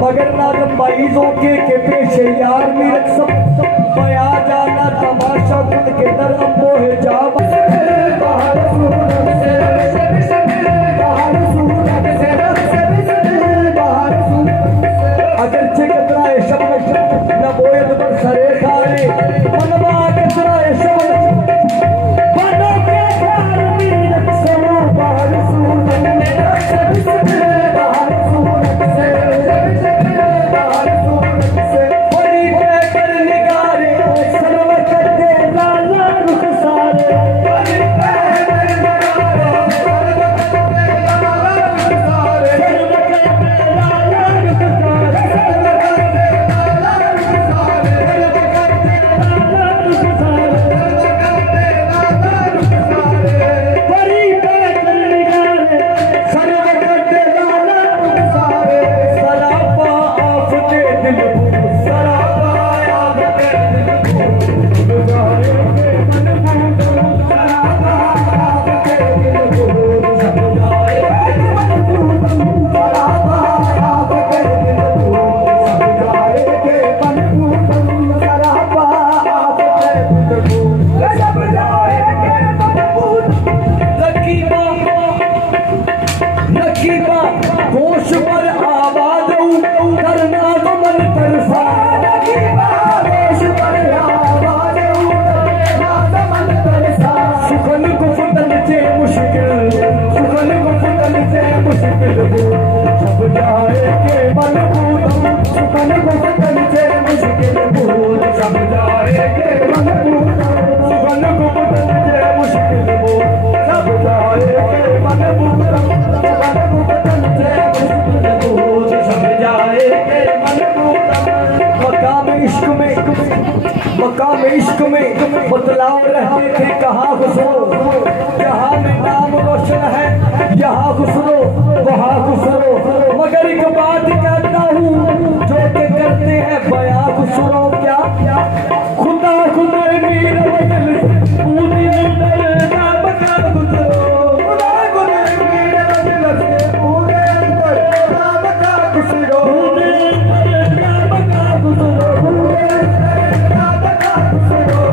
मगर ना लंबाईजों के पेशे यार में रक्सम बया जाना तमाशा खुद के दर अम्बो है जा अगरचे कतरा है शब्द न बोयद पर सरे खारे मनवा कतरा है शब्द बनो के खार में रक्सम बाहर मकाम इश्क में बतलाओ रहते थे कहाँ खुसरो जहाँ में नाम रोशन है यहाँ खुसरो वहाँ खुसरो मगर एक बात कहता हूँ जो के करते हैं बया खुसरो क्या खुदा खुदा मीर बदल पूरी अंदर नाम का खुसरो खुदा खुदा मीर बदल पूरे अंदर नाम का खुसरो नाम का खुसरो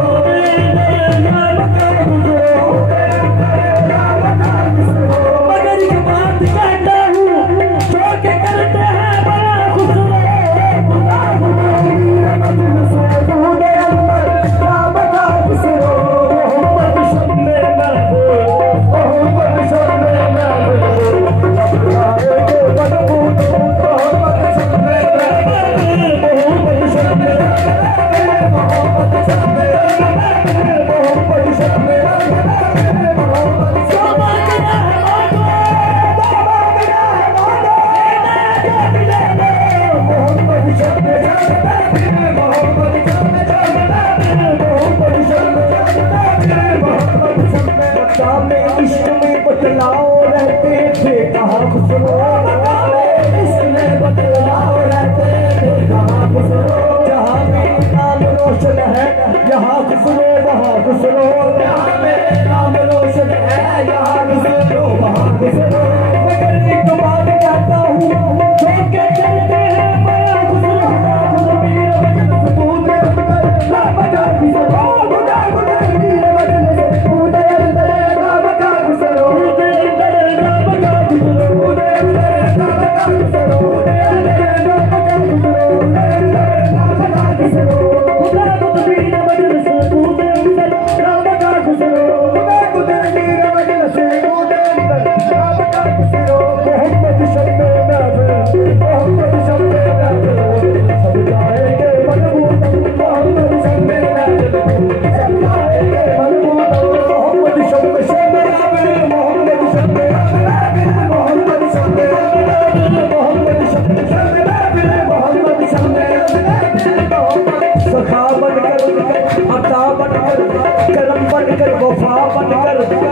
यहाँ खुसरो वहाँ खुसरो यहाँ मेरे नाम रोशन है यहाँ खुसरो वहाँ खुसरो मगर एक बात कहता हूँ जो के चलते हैं बड़ा खुसरो खुद मीर बदल पूरे अंदर ना बजा खुसरो खुदा खुदा मीर करम बनकर वफा बनकर